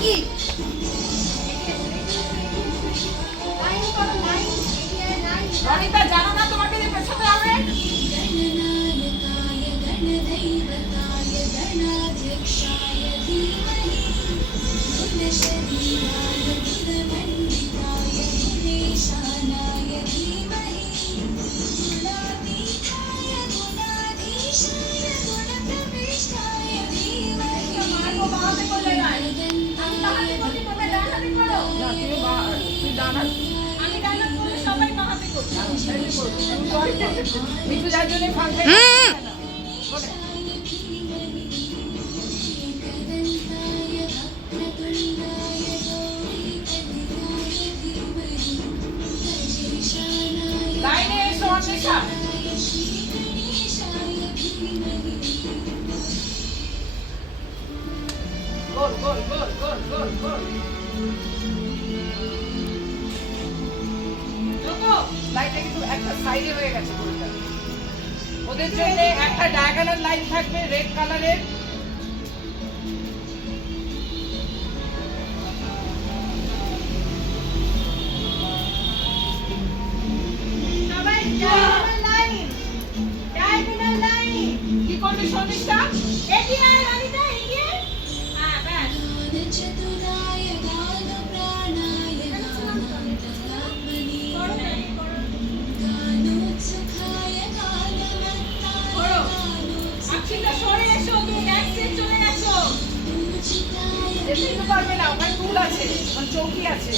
কি রনিতা জানো না তোমাকে যে পেছাতে হবে? মিঠু যার জন্য ফাংশন লাইনে এসো অন্বেষা। গোল গোল গোল গোল গোল গোল লাইনটা কিন্তু একটা সাইডে হয়ে গেছে পুরোটা। ওদের জন্য একটা ডায়াগোনাল লাইন থাকবে রেড কালারের। সবাই ডায়াগোনাল লাইন, ডায়াগোনাল লাইন। কি করবে শর্মিষ্ঠা? এগিয়ে আয় রানিতা, এগিয়ে। হ্যাঁ ব্যাস। পারবে না, ওখানে টুল আছে, চৌকি আছে।